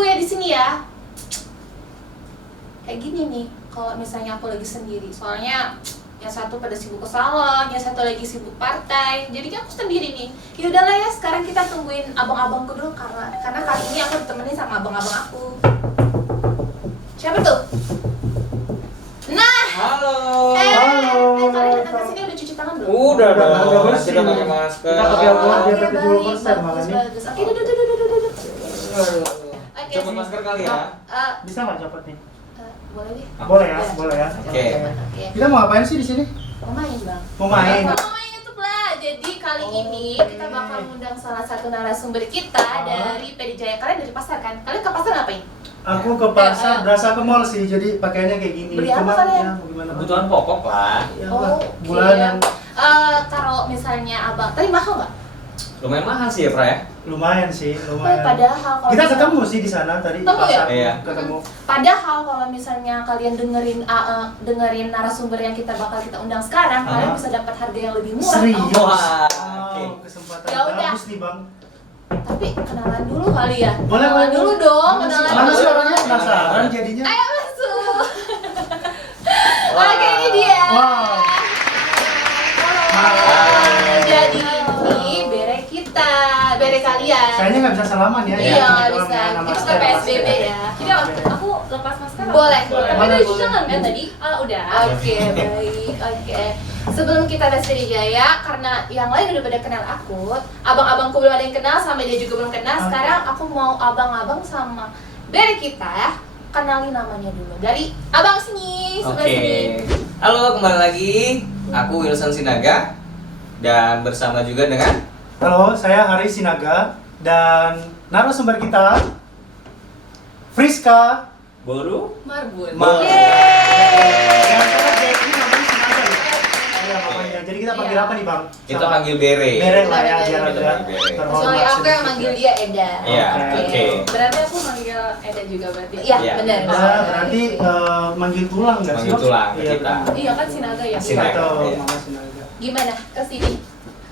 tunggu ya di sini ya. Kayak gini nih, kalau misalnya aku lagi sendiri, soalnya yang satu pada sibuk ke salon, yang satu lagi sibuk partai, jadinya aku sendiri nih. Ya udahlah ya, sekarang kita tungguin abang-abangku dulu karena kali ini aku ditemenin sama abang-abang aku. Siapa tuh? Nah, Halo. kalian datang ke sini udah cuci tangan belum? Udah dong. bersih. Kita pakai masker. Kita pakai Oh, dia oke, 70% baik, malah nih. bagus. Oke, duduk. Oke, Coba masker kali ya. Bisa nggak copot nih? boleh deh. Boleh ya. Oke. Oke. Kita mau ngapain sih di sini? Mau main bang? Mau main. Mau main YouTube lah. Jadi kali ini kita bakal mengundang salah satu narasumber kita dari PD Jaya. Kalian dari pasar kan? Kalian ke pasar ngapain? Aku ke pasar, berasa ke mall sih, jadi pakaiannya kayak gini. Beli apa Cuma, kalian? ya, gimana? Kebutuhan pokok lah. Ya, Oh, bulanan. kalau misalnya abang, tadi mahal nggak? Lumayan mahal sih ya, Fra ya. Lumayan sih, lumayan. Padahal kalau Kita misalnya- ketemu sih di sana tadi di Ketemu ya? pasar. Iya. Ketemu. Padahal kalau misalnya kalian dengerin narasumber yang kita bakal kita undang sekarang, kalian bisa dapat harga yang lebih murah. Serius? Wah, Wow, oke. kesempatan Ya udah. bagus nih bang. Tapi kenalan dulu kali ya. Boleh, Kenalan boleh. dulu dong, Mana sih- kenalan Mana dulu. sih orangnya penasaran jadinya? Ayo masuk. Oke, ini dia. Wow. Halo. Jadi ini bere kita, bere kalian. Kayaknya nggak bisa salaman ya. Iya, ya, nggak gitu, bisa. nama Kita masker, PSBB masker. ya. Jadi aku lepas masker. Boleh. Boleh. Tapi Mana udah cuci boleh? tangan kan tadi? Udah. Oke, baik. Oke. Sebelum kita tes PD Jaya, karena yang lain udah pada kenal aku, abang-abangku belum ada yang kenal, sama dia juga belum kenal. Oke. Sekarang aku mau abang-abang sama bere kita kenalin namanya dulu. Dari abang sini, sebelah Oke. sini. Halo, kembali lagi. Aku Wilson Sinaga dan bersama juga dengan Halo, saya Hari Sinaga dan narasumber kita Friska. Boru. Marbun. Yeay. Yang saya jadi namanya Sinaga ya. Iya, namanya. Jadi kita panggil Iya. apa nih bang? Kita panggil Bere. Bere lah ya, biar Bere. agak Bere. terhormat Soalnya aku yang sedikit manggil ya. dia Eda. Iya, oke. Berarti aku manggil Eda juga berarti. Iya, Iya. benar. Nah, berarti manggil tulang nggak sih? Manggil Bang? tulang ke Iya, kita. benar. Iya kan Sinaga ya. Sinaga. Atau Iya. Mama Sinaga. Gimana ke sini?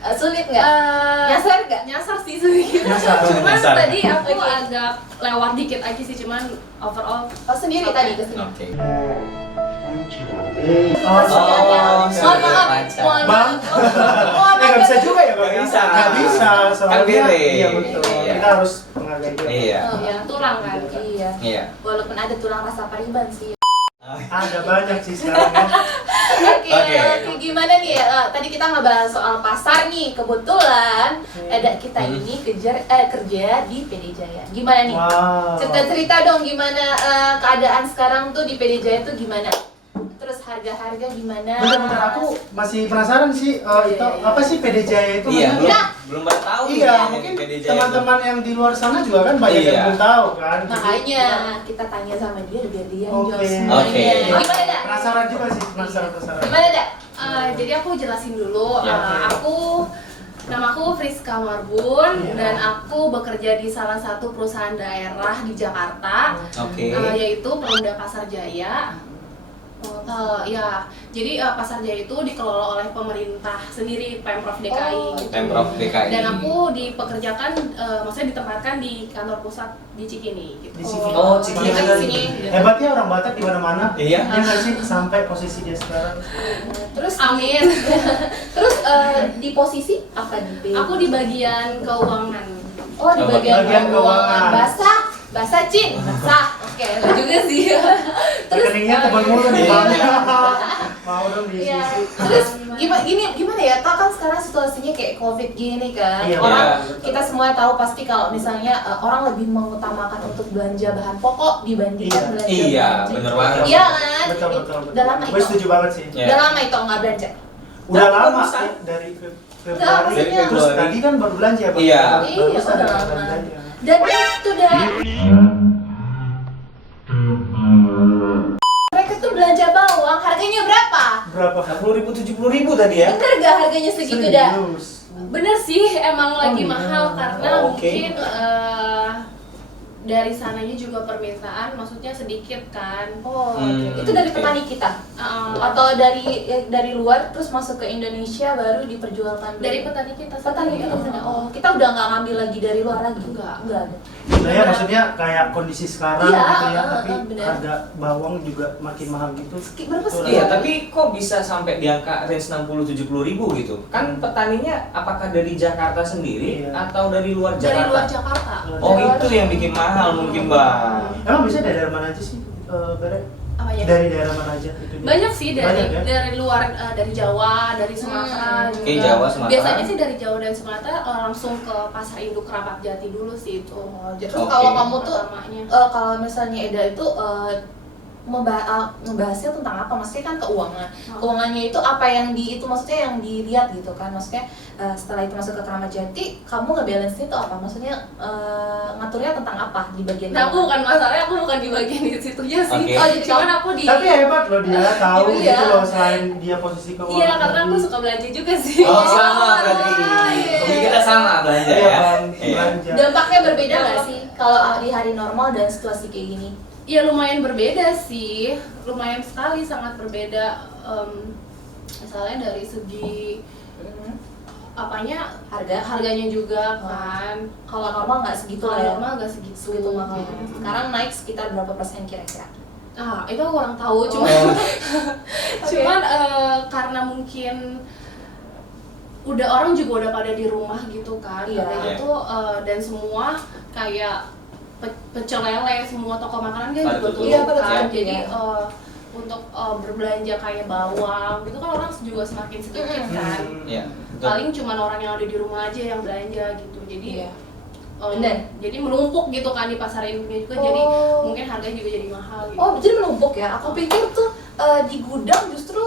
Sulit nggak? Nyasar. Nyasar nggak? Nyasar sih sedikit. Nyasar. Cuman Nyasar. tadi aku agak lewat dikit aja sih, cuman overall Oh sendiri tadi ke sini. Oke. Oh, Mohon maaf, pacar. mohon Bang. maaf. Nggak bisa juga ya bang? Nggak bisa. Nggak bisa, soalnya Kan Bere. iya betul. Iya. Kita harus menghargai dia. Iya. Oh, ya tulang kan. Iya. Iya. Walaupun ada tulang rasa pariban sih. Ada banyak sih sekarang ya. Oke, Oke. gimana nih? Tadi kita ngebahas soal pasar nih. Kebetulan ada kita ini kerja di PD Jaya. Gimana nih? Wow. Cerita-cerita dong gimana keadaan sekarang tuh di PD Jaya tuh gimana? Terus harga-harga gimana? Bentar-bentar, aku masih penasaran sih itu apa sih PD Jaya itu? Iya, maksudnya? belum pada tahu nih Iya, yang mungkin PD Jaya. teman-teman yang di luar sana juga kan banyak Iya. yang belum tahu kan. Makanya kita tanya sama dia biar dia yang Oke. jawab semuanya. Oke. Gimana dah? Penasaran juga sih, penasaran. Gimana dah? Jadi aku jelasin dulu. Ya. Nama aku Friska Marbun Iya. dan aku bekerja di salah satu perusahaan daerah di Jakarta, Oke. yaitu Perumda Pasar Jaya. Ya, jadi Pasar Jaya itu dikelola oleh pemerintah sendiri, Pemprov DKI. Oh. Gitu. Pemprov DKI. Dan aku dipekerjakan, maksudnya ditempatkan di kantor pusat di Cikini. Gitu. Di sini. Oh, Cikini. Di sini. Hebat ya orang Batak di mana-mana. Iya. Dia nggak sih sampai posisi dia sekarang. Terus Amin. terus di posisi apa di PD? Aku di bagian keuangan. Oh di bagian, Bagian keuangan. Bahasa Cin. Sah. Oke, enggak juga sih. Rekeningnya tebal mulu nih Iya. bang. Mau dong Iya. diisi. Terus gimana ya? Kak kan sekarang situasinya kayak Covid gini kan. Iya, Orang betul. kita semua tahu pasti kalau misalnya orang lebih mengutamakan untuk belanja bahan pokok dibandingkan Iya. belanja. Iya, belanja. bener banget. Iya kan? Betul betul. Udah lama Gue itu. setuju banget sih. Iya. Udah lama itu nggak belanja. Udah Tapi lama barusan. ya, dari Enggak, Februari. maksudnya. Terus tadi kan baru belanja bang. Iya. Iya, Barusan udah ada lama. belanjanya. Dan itu dah. Mereka tuh belanja bawang, harganya berapa? Berapa? 60.000 70.000 tadi ya? Bener gak harganya segitu dah? Serius. Bener sih, emang lagi iya. mahal karena Oh, oke. mungkin dari sananya juga permintaan maksudnya sedikit kan. Oh, Hmm, oke. Itu dari oke. petani kita atau dari luar terus masuk ke Indonesia baru diperjualkan dari petani kita petani kita sendiri. sana. Oh, kita udah nggak ngambil lagi dari luar lagi. Enggak. Enggak ada. Sebenarnya maksudnya kayak kondisi sekarang Iya, gitu ya, tapi benar. harga bawang juga makin mahal gitu. Berapa sih? Iya, tapi kok bisa sampai di angka range 60-70 ribu gitu? Kan petaninya apakah dari Jakarta sendiri Iya. atau dari luar Dari Jakarta? luar Jakarta. Oh, itu yang bikin mahal mungkin, Bang. Emang bisa dari daerah mana aja sih, Bere? Apa ya? Dari daerah mana aja? Itunya? Banyak sih Banyak ya? dari luar, dari Jawa, dari Sumatera juga. Oke, Jawa, Sumatera. Biasanya sih dari Jawa dan Sumatera langsung ke pasar induk Keramat Jati dulu sih itu. Terus Oke. kalau kamu tuh Pertamanya. kalau misalnya Eda itu membahasnya tentang apa? Maksudnya kan keuangan. Keuangannya itu apa yang itu maksudnya yang dilihat gitu kan? Maksudnya setelah itu masuk ke Keramat Jati, kamu nge-balance itu apa? Maksudnya ngaturnya tentang apa di bagian Nah, aku bukan masalahnya, aku bukan di bagian di situnya sih. Oke. Oh, jadi Cuman aku di Tapi hebat loh dia tahu Iya. gitu loh, selain dia posisi keuangan. Iya, karena aku suka belanja juga sih. Oh, sama berarti. iya. Hobi kita sama belanja Iya, ya. Bang, Iya. belanja. dampaknya berbeda nggak sih kalau di hari normal dan situasi kayak gini? Ya lumayan berbeda sih, lumayan sekali, sangat berbeda. Misalnya dari segi apanya, harganya juga kan. Kalau normal nggak segitu Kalau lah ya? normal nggak segitu. Segitu mahal. Sekarang naik sekitar berapa persen kira-kira? Ah, itu aku kurang tahu, cuman Oh, cuman karena mungkin udah orang juga udah pada di rumah gitu kan, Iya. kayak gitu, dan semua kayak pecel lele, semua toko makanan kan Pada juga tutup. tutup Iya, pada kan, tutup, jadi iya. untuk berbelanja kayak bawang gitu kan orang juga semakin sedikit kan. Iya. betul. Paling cuma orang yang ada di rumah aja yang belanja gitu, jadi Iya. Bener. jadi menumpuk gitu kan di pasar induknya juga, jadi Oh. mungkin harganya juga jadi mahal gitu. Oh, jadi menumpuk ya? Aku pikir tuh di gudang justru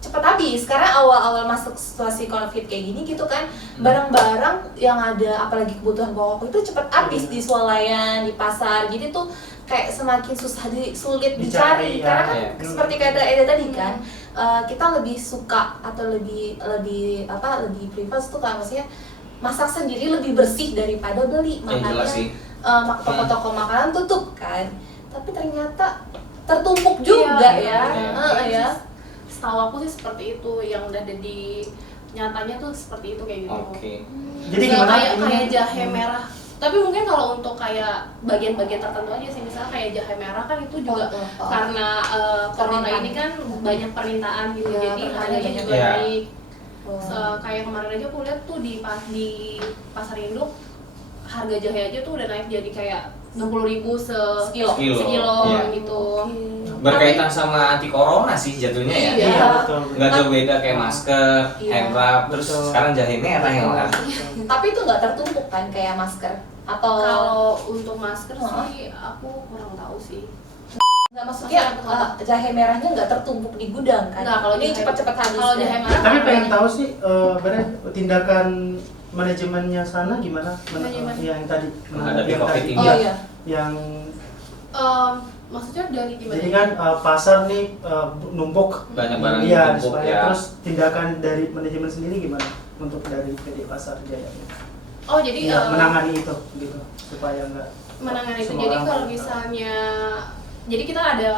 cepat habis karena awal-awal masuk situasi COVID kayak gini gitu kan, barang-barang yang ada apalagi kebutuhan pokok itu cepat habis di swalayan, di pasar. Jadi tuh kayak semakin sulit dicari Dicari, karena ya. kan Iya. seperti kata Eda tadi kan, kita lebih suka atau lebih prefer tuh kan maksudnya masak sendiri lebih bersih daripada beli. Makanya jelas sih. toko-toko makanan tutup kan, tapi ternyata tertumpuk juga Iya, ya. iya. Ya. Setahu aku sih seperti itu, yang udah ada di nyatanya tuh seperti itu kayak gitu. Oke. Jadi Nggak gimana? kayak ininya? jahe merah. Tapi mungkin kalau untuk kayak bagian-bagian tertentu aja sih, misalnya kayak jahe merah kan itu juga Oh. karena corona Permintaan. ini kan banyak permintaan gitu, Iya, jadi permintaan harganya banyak. juga Iya. naik. Oh. Kayak kemarin aja aku lihat tuh di pasar induk harga jahe aja tuh udah naik jadi kayak 60.000 Sekilo. sekilo Iya. gitu. Berkaitan sama anti corona sih jatuhnya ya. Iya. Iya, betul. Nggak jauh beda kayak masker, Iya. hand wrap, terus Betul. sekarang jahe merah yang mahal. Tapi itu nggak tertumpuk kan kayak masker atau Kalau untuk masker Heeh. sih aku kurang tahu sih. nggak maksudnya jahe merahnya nggak tertumpuk di gudang kan? Enggak, kalau ini jahe- cepat-cepat habis. Kalau ya? jahe merah Tapi apa pengen ya? tahu sih, Bere, tindakan manajemennya sana gimana? Manajemen. Yang tadi Menghadapi yang COVID tadi. ini. Oh iya. Yang Maksudnya dari gimana? jadi kan pasar nih numpuk. Banyak barang yang Iya, ditumpuk, supaya ya. terus tindakan dari manajemen sendiri gimana untuk dari PD Pasar Jaya? Oh jadi Iya, menangani itu gitu supaya enggak menangani itu. semua Jadi orang kalau tahu. misalnya, jadi kita ada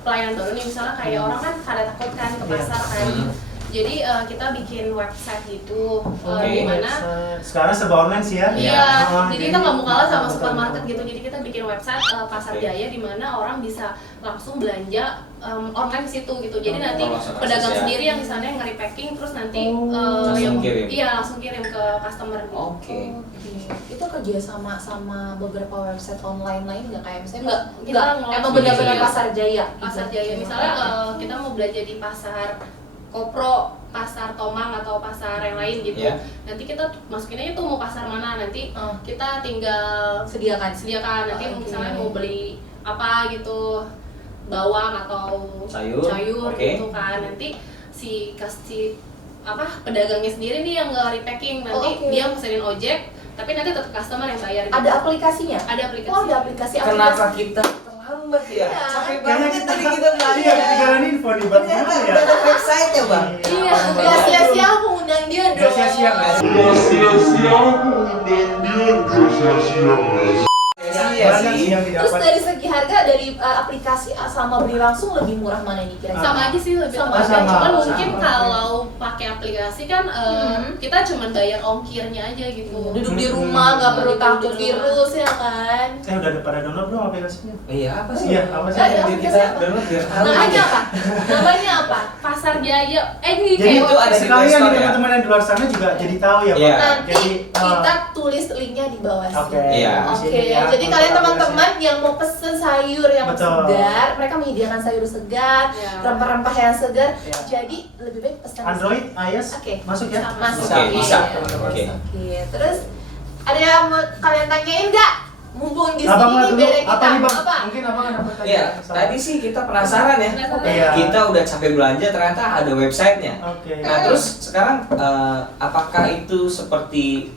pelayanan baru nih, misalnya kayak orang kan pada takut kan ke Iya. pasar kan. Hmm. Jadi kita bikin website gitu, Oke. di mana sekarang serba online sih ya. iya, Oh, jadi kita nggak mau kalah sama betul, supermarket betul. gitu. Jadi kita bikin website Pasar Oke. Jaya di mana orang bisa langsung belanja online di situ gitu. Jadi Oh, nanti langsung pedagang akses ya. sendiri yang misalnya yang nge-repacking terus nanti Langsung yang- kirim. Iya, langsung kirim ke customer gitu. Oke. Oke. Itu kerja sama beberapa website online lain nggak kayak misalnya Nggak, nggak kita emang langsung benar-benar sendiri. pasar jaya. Pasar Jaya misalnya kita mau belanja di pasar Kopro, pasar Tomang atau pasar yang lain gitu. Iya. Nanti kita masukin aja tuh mau pasar mana, nanti Oh. kita tinggal Sediakan. sediakan. Nanti Oke. misalnya mau beli apa gitu, bawang atau Sayur, oke. gitu kan. Nanti si pedagangnya sendiri nih yang nge-repacking, nanti Oh, oke. dia pesenin ojek, tapi nanti tetap customer yang bayar gitu. Ada aplikasinya? Ada aplikasi. Oh, ada aplikasi. Kenapa kita terlambat ya? Iya. Capek Kayaknya banget tadi kita belanja. Iya, ketinggalan info nih Bang. Ternyata Gimana udah ada website-nya, Bang. Iya. Nggak sia-sia aku undang dia dong. Nggak sia-sia, nggak Sia-sia aku undang dia, nggak sia-sia. Iya banyak sih. sih yang Terus didapat. dari segi harga dari aplikasi sama beli langsung lebih murah mana nih kira-kira? Sama aja sih lebih Sama tepatnya. aja. Cuman Sama. mungkin Sama. kalau pakai aplikasi kan kita cuman bayar ongkirnya aja gitu. Duduk di rumah nggak perlu Duduk di takut rumah. virus ya kan? Udah ada pada download belum aplikasinya? Iya, apa sih? Iya, apa sih? Ada Biar aplikasi kita apa? download biar tahu. Namanya apa? Namanya apa? Pasar Jaya. Ini Jadi kayak itu ada di sekalian Play Store nih ya? teman-teman yang di luar sana juga jadi tahu ya, Iya. Pak. Nanti Jadi kita tulis linknya di bawah sini. Oke. Iya. di Oke, sini ya, jadi untuk kalian aplikasi. teman-teman yang mau pesen sayur yang Betul. segar, mereka menyediakan sayur segar, Iya. rempah-rempah yang segar. Iya. Jadi lebih baik pesan di Android, iOS Oke. masuk ya? Sama. Masuk. Oke, bisa. teman-teman. Oke. Oke, terus ada yang mau kalian tanyain nggak? Mumpung di sini Abang nih dulu, beda kita. apa nih Bang? Apa? Mungkin Abang ada pertanyaan? Iya, sama- tadi sih kita penasaran ya. Iya. Kita udah capek belanja ternyata ada websitenya. Oke. Nah terus sekarang apakah itu seperti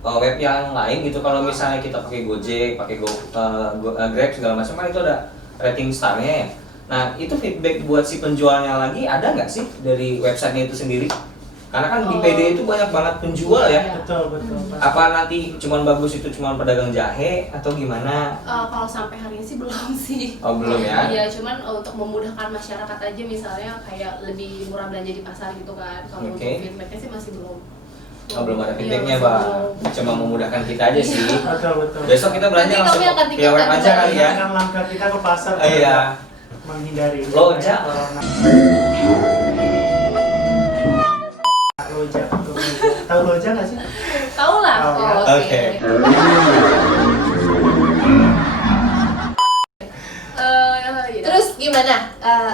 web yang lain gitu? Kalau misalnya kita pakai Gojek, pakai Grab segala macam kan itu ada rating starnya ya. Nah itu feedback buat si penjualnya lagi ada nggak sih dari websitenya itu sendiri? Karena kan di PD itu banyak banget penjual ya. Betul, betul. pasti. Apa nanti cuman bagus itu cuman pedagang jahe atau gimana? kalau sampai hari ini sih belum sih. Oh belum ya? Iya, cuman untuk memudahkan masyarakat aja misalnya kayak lebih murah belanja di pasar gitu kan. Kalau Oke. untuk feedbacknya sih masih belum. Oh belum ada Iya, feedbacknya masih Bang. belum. Cuma memudahkan kita aja sih. Betul, betul. Besok kita belanja Nanti langsung kami akan via web tingkatkan aja kali ya. Kan langkah kita ke pasar. Iya. Menghindari Loja. corona. Loja. Tahu Loja nggak sih? Tahu lah. Tahu ya. Oh, Oke. Iya. Terus gimana?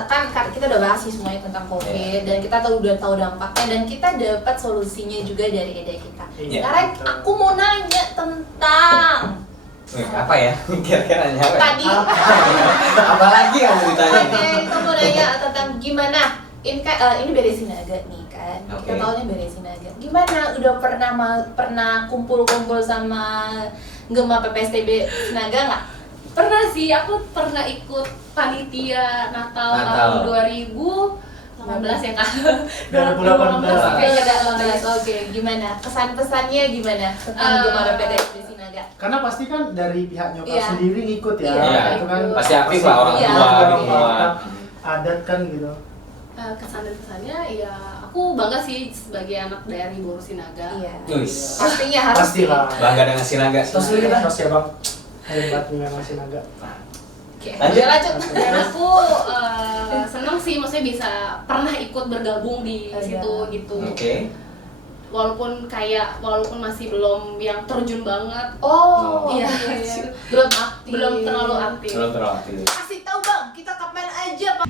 Kan kita udah bahas sih semuanya tentang COVID dan kita udah tahu dampaknya dan kita dapat solusinya juga dari ide kita. Iya. Sekarang aku mau nanya tentang Wih, apa ya? Kira-kira nanya apa? ya? tadi. Apa lagi yang mau ditanya? Oke, kita mau nanya tentang gimana ini beresin naga nih kan. Kita Oke. taunya beresin naga. Gimana? Udah pernah kumpul-kumpul sama Gema PPSTB Naga nggak? Pernah sih, aku pernah ikut panitia Natal tahun 2018 ya Kak. 2018. Kayaknya ada 18. Oke, gimana? Kesan pesannya gimana tentang Gema PPSTB Naga? Karena pasti kan dari pihak nyokap Iya. sendiri ngikut ya. Iya, Itu kan pasti aktif lah orang Iya. tua orang gitu tua, kan. adat kan gitu. Kesan dan pesannya ya aku bangga sih sebagai anak dari Boru Sinaga. Iya. Wis. Pastinya harus Pastilah. Bangga dengan Sinaga. Terus dulu kita. Terus ya Bang. Hebat nih memang Sinaga. Oke, Lanjut. lanjut. Dan aku seneng sih, maksudnya bisa pernah ikut bergabung di Iya. situ gitu. Oke. Walaupun masih belum yang terjun banget, Oh, Iya. iya. Belum aktif. belum terlalu aktif. Belum terlalu aktif. Kasih tahu Bang, kita kapan aja Pak?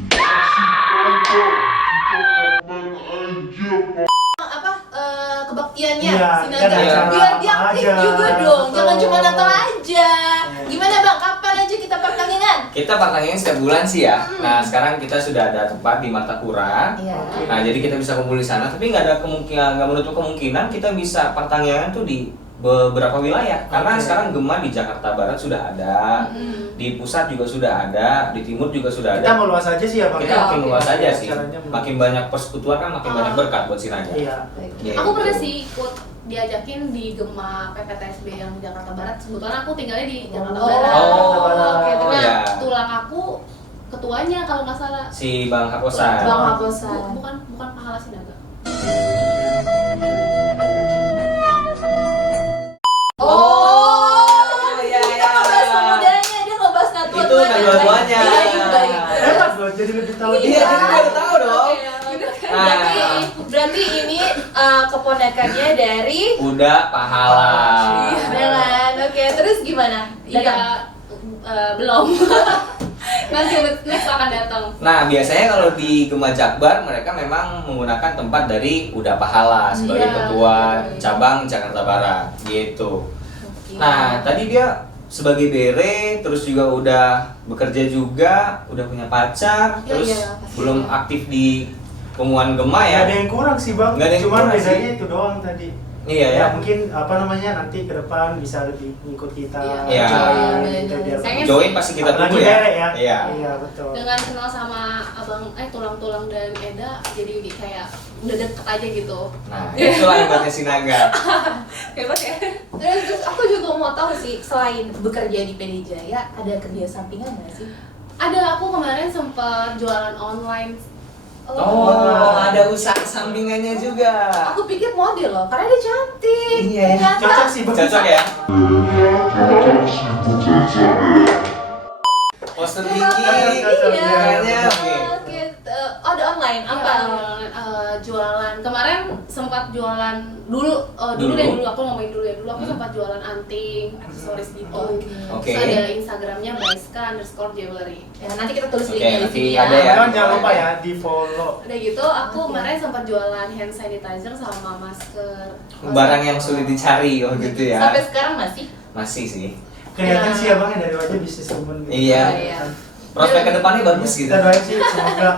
Apa kebaktiannya Iya, Sinaga kan acara biar dia apa aktif aja. juga dong, jangan Betul. cuma Natal aja. Iya. Gimana Bang, kapan aja kita pertandingan? Kita pertandingan setiap bulan sih ya. Nah sekarang kita sudah ada tempat di Martapura. Iya. Oke. Nah jadi kita bisa kumpul di sana. Tapi nggak ada kemungkinan, nggak menutup kemungkinan kita bisa pertandingan tuh di beberapa wilayah. Karena Oke. sekarang Gema di Jakarta Barat sudah ada, di pusat juga sudah ada, di timur juga sudah Kita ada. mau luas aja sih ya Bang. Kita Iya, makin oke. luas aja sih. Caranya mau- Makin banyak persekutuan kan makin banyak berkat buat Sinaga. Iya. Gitu. Aku pernah sih ikut diajakin di Gema PPTSB yang di Jakarta Barat. Sebetulnya aku tinggalnya di Jakarta Oh, Barat. oke, Oh, terus ya. Tulang aku ketuanya kalau nggak salah. Si Bang Hakosan. Bang Hakosan. Bukan pahala Sinaga. Oh, iya, kita iya. ngebahas pemudanya, dia ngebahas natua Itu dua-duanya. Baik. Hebat loh, jadi lebih tahu. Iya, jadi baru tahu dong. Berarti ini keponakannya dari Udah pahala. Iya kan? Oke, terus gimana? Iya, belum. Nanti next akan datang. Nah, biasanya kalau di Gema Jakbar mereka memang menggunakan tempat dari Uda Pahala sebagai Iya. ketua cabang Jakarta Barat gitu. Nah, tadi dia sebagai bere terus juga udah bekerja juga, udah punya pacar, Iya, terus iya, pastinya. belum aktif di Pemuan Gema Nggak ya. ada yang kurang sih Bang. Nggak ada yang Cuman kurang bedanya sih. itu doang tadi. Iya ya. Ya mungkin apa namanya nanti ke depan bisa lebih ngikut kita. Iya. join, Iya, gitu, iya. biar- Pengen Join pasti kita Apalagi tunggu ya. bere ya. Iya. Iya betul. Dengan kenal sama tulang-tulang dan Eda, jadi kayak udah deket aja gitu. Nah, itulah hebatnya Sinaga. Hebat ya. Terus aku juga mau mau tahu sih, selain bekerja di PD Jaya, ada kerja sampingan nggak sih? Ada, aku kemarin sempat jualan online. Oh, ada usaha sampingannya juga. Aku pikir model loh, karena dia cantik. Iya, Ternyata- Cocok sih, Cocok ya? Poster tinggi. Cocok, Iya. Kayaknya oke. Oke, ada online apa? Jualan kemarin sempat jualan dulu Dulu? aku ngomongin dulu ya, dulu aku sempat jualan anting, aksesoris gitu. Oke. Terus ada Instagramnya Baiska_jewelry. Ya, nanti kita tulis Oke, linknya di nanti sini ada ya. Jangan lupa ya di follow. Udah gitu aku kemarin sempat jualan hand sanitizer sama masker. Barang yang sulit dicari waktu itu ya. Sampai sekarang masih? Masih sih. Kelihatan Ya. sih abangnya dari wajah bisnis kebun gitu. Iya. Iya. Prospek ke depannya bagus gitu. Kita doain sih semoga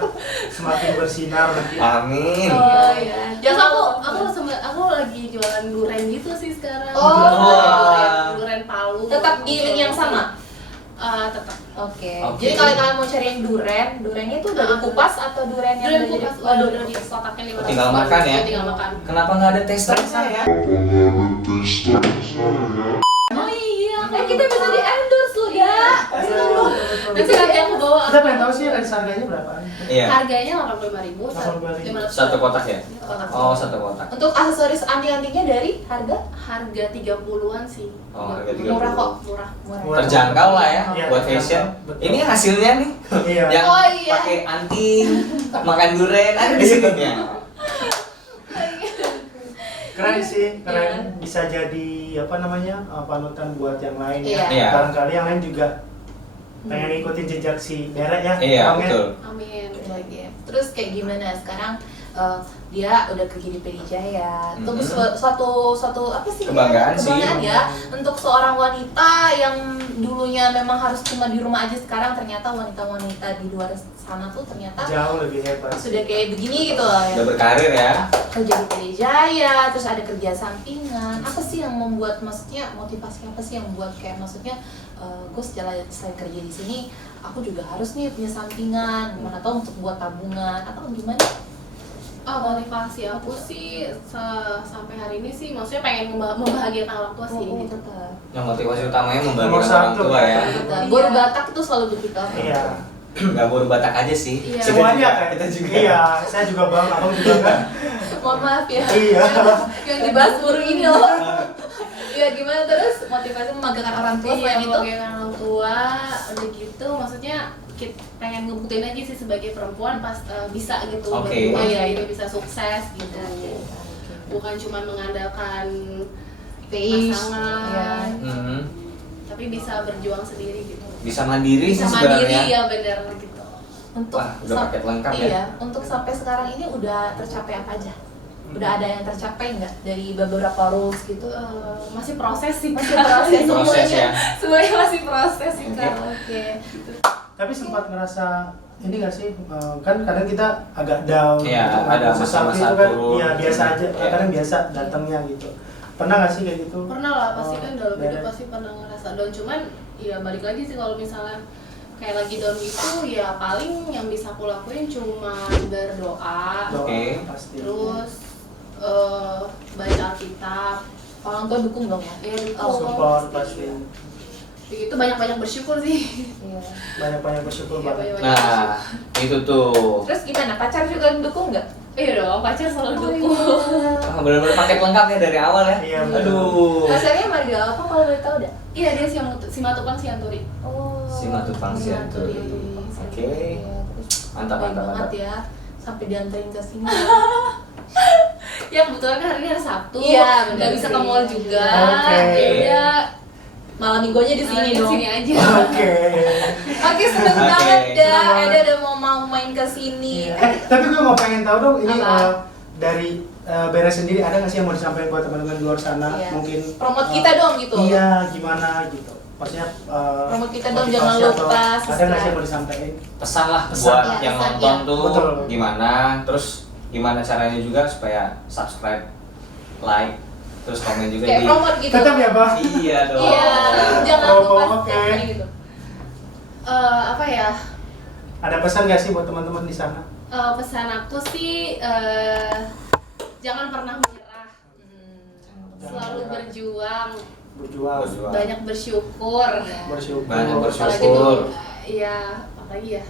semakin bersinar nanti. Amin. Oh iya. Ya aku lagi jualan duren gitu sih sekarang. Oh. Duren Palu. Tetap di link yang sama? Tetap. Oke. Oke. Jadi kalau kalian mau cari yang durennya itu udah dikupas atau duren yang Duren udah jadi- kupas Oh, udah duren di kotaknya 500. Tinggal makan ya? Tinggal makan. Kenapa nggak ada testernya ya? Oh iya, kita bisa di endorse loh ya. Nanti nanti aku bawa. Kita pengen tahu sih range harganya berapaan. Iya. Harganya 85.000. 85.000. Satu kotak ya? Kotak. Oh, satu kotak. Untuk aksesoris anting-antingnya dari harga Harga 30-an sih. Oh, harga 30. murah kok. Murah. Murah. Terjangkau lah ya Iya, buat terjangkau. fashion. Betul. Ini hasilnya nih. Iya. Yang Oh, iya. pakai anting, makan durian ada di sininya. Keren sih, Iya. keren. Bisa jadi apa namanya panutan buat yang lain ya. Iya. Barangkali yang lain juga pengen ngikutin jejak si Derek ya. Iya, Bang, ya? betul. Amin. lagi. Terus kayak gimana sekarang dia udah kerja di PD Jaya. Itu Mhm. suatu apa sih? Kebanggaan sih. Kebanggaan ya untuk seorang wanita yang dulunya memang harus cuma di rumah aja, sekarang ternyata wanita-wanita di luar sana tuh ternyata Jauh lebih hebat. sudah kayak begini gitu loh ya. Udah berkarir ya. Kerja di PD Jaya, terus ada kerja sampingan. Apa sih yang membuat, maksudnya motivasi apa sih yang membuat kayak maksudnya gue selain kerja di sini, aku juga harus nih punya sampingan, mana tahu untuk buat tabungan atau gimana? Motivasi aku sih sampai hari ini sih maksudnya pengen membahagiakan orang tua sih gitu. tetap. Yang motivasi utamanya Nomor membagikan orang satu. tua ya. Tetap. Baru Batak itu selalu begitu. Iya. Nggak baru Batak aja sih. Iya. Kita Semuanya juga- kan? Kita juga. Iya, saya juga bang, abang juga kan. Mohon maaf ya. Iya. Yang dibahas baru ini loh. Iya, gimana terus motivasi membanggakan orang tua Iya, selain itu? membahagiakan orang tua udah gitu maksudnya kita pengen ngebuktiin aja sih sebagai perempuan pas bisa gitu. Oke. Berubah, Iya, ini iya. bisa sukses gitu. Bukan cuma mengandalkan Face. pasangan, Mhm. tapi bisa berjuang sendiri gitu. Bisa mandiri sih Bisa mandiri sebenarnya. ya bener gitu. Untuk Wah, udah sam- paket lengkap ya. Iya, untuk sampai sekarang ini udah tercapai apa aja? Udah ada yang tercapai nggak dari beberapa roles gitu? Masih proses sih. Masih proses Proses semuanya. ya. Semuanya masih proses sih Oke. Kak. Oke. Tapi sempat ngerasa ini gak sih, kan kadang kita agak down, Iya, gitu, ada sesuatu masa-masa itu kan, turun. ya biasa aja, Iya. kadang biasa datangnya gitu. Pernah gak sih kayak gitu? Pernah lah pasti kan dalam hidup Derek. pasti pernah ngerasa down, cuman ya balik lagi sih kalau misalnya kayak lagi down gitu ya paling yang bisa aku lakuin cuma berdoa, Doa, Oke. pasti. terus baca Alkitab, Orang tua dukung dong ya? ya gitu. Support pasti. Begitu banyak-banyak bersyukur sih. Iya. Banyak-banyak bersyukur Iya, banget. banyak-banyak Nah, itu tuh. Terus gimana? Pacar juga dukung nggak? Iya dong, pacar selalu dukung. Wah, benar-benar paket lengkap ya dari awal ya. Iya, betul. Aduh. Pacarnya marga apa kalau boleh tahu dah? Iya dia si Matupang Sianturi. Oh. Si Matupang Sianturi. Oke. Mantap, Baik mantap, banget mantap. ya. Sampai dianterin ke sini. Ya kebetulan kan hari ini hari Sabtu, Iya, benar nggak bisa ke sih. mall juga. Oke. Ya udah, Malam minggunya di sini dong. sini aja. Oke. Oke, seneng Oke. banget dah. Seneng banget. Eda udah mau main ke sini. Iya. Tapi gue mau pengen tahu dong, ini Apa? dari Beres sendiri ada nggak sih yang mau disampaikan buat teman-teman di luar sana? Iya. Mungkin Promote kita dong gitu. Iya, gimana gitu. Maksudnya Promote kita dong, motivasi jangan atau lupa ada nggak sih yang subscribe. mau disampaikan? Pesan lah Pesan. buat Ya, yang pesan, nonton ya. tuh Betul. gimana, terus gimana caranya juga supaya subscribe, like, terus komen juga Kayak di. promote gitu. Tetap ya, Bang? Iya dong. Iya, jangan Promo, lupa oke. subscribe gitu. Apa ya? Ada pesan nggak sih buat teman-teman di sana? Pesan aku sih jangan pernah menyerah, selalu berjuang. berjuang. banyak bersyukur. Bersyukur. Banyak Apalagi bersyukur. tuh, iya, apalagi ya.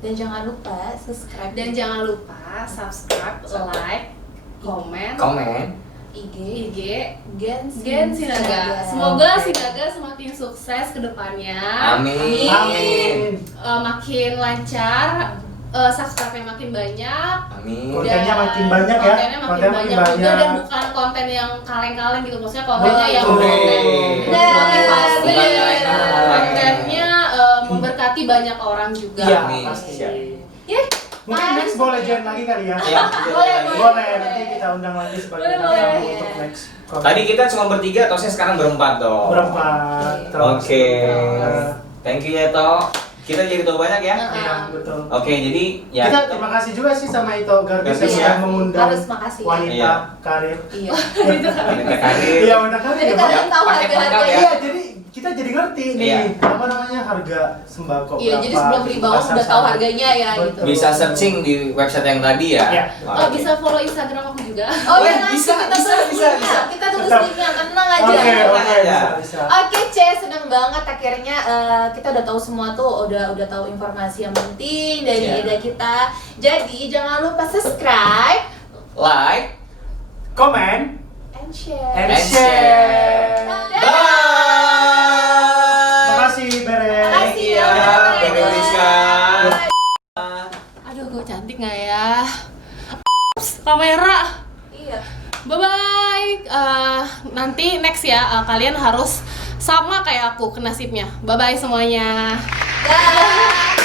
Dan jangan lupa subscribe Dan jangan lupa subscribe, like, komen, IG IG, Gen Sinaga. Semoga Sinaga semakin sukses ke depannya. Amin. Amin. Makin lancar, subscribe-nya makin banyak. Amin. Kontennya Dan makin banyak ya. kontennya makin Kontennya banyak makin juga, banyak. dan bukan konten yang kaleng-kaleng gitu, maksudnya kontennya yang Betul. konten motivasi, Bukan kaleng-kaleng. kontennya memberkati banyak orang juga. Iya, Amin. pasti. Siap. Ya, Mungkin next boleh join lagi kali ya. Iya, Boleh, Boleh, nanti kita undang lagi sebagai Boleh, tamu boleh. untuk next. Tadi kita cuma bertiga, Tosnya sekarang berempat dong. berempat. Oke. Terus. Thank you ya Toh. Kita jadi tahu banyak ya. Iya, betul. Oke, jadi ya Kita terima kasih juga sih sama Ito Garbis Garbis yang ya. sudah mengundang Harus makasih. wanita Iya. karir. Iya. wanita karir. Iya, wanita karir Jadi ya, Pak. kalian tahu pakai harga-harga pangkat ya. Iya, jadi kita jadi ngerti nih Iya. apa namanya harga sembako Iya, berapa, jadi sebelum beli bawang pasar udah tahu sama. harganya ya Betul. gitu. Bisa searching di website yang tadi ya. Iya. oh, bisa follow Instagram aku juga. Oh Weh, iya, nanti bisa, kita bisa, tulis bisa, linknya. bisa. Kita tulis Tetap. linknya, tenang aja. Oke, Tenang oke, aja. bisa. Oke, C, seneng banget akhirnya kita udah tahu semua tuh, udah tahu informasi yang penting dari Iya. ide kita. Jadi jangan lupa subscribe Like Komen and share. and and share. share. Bye. Makasih, Bere. Makasih Thank you ya. ya, Thank you Rizka. Aduh, gue cantik nggak ya? Kamera. Iya. Bye bye. Nanti next ya, kalian harus sama kayak aku ke nasibnya. Bye bye semuanya. Dah.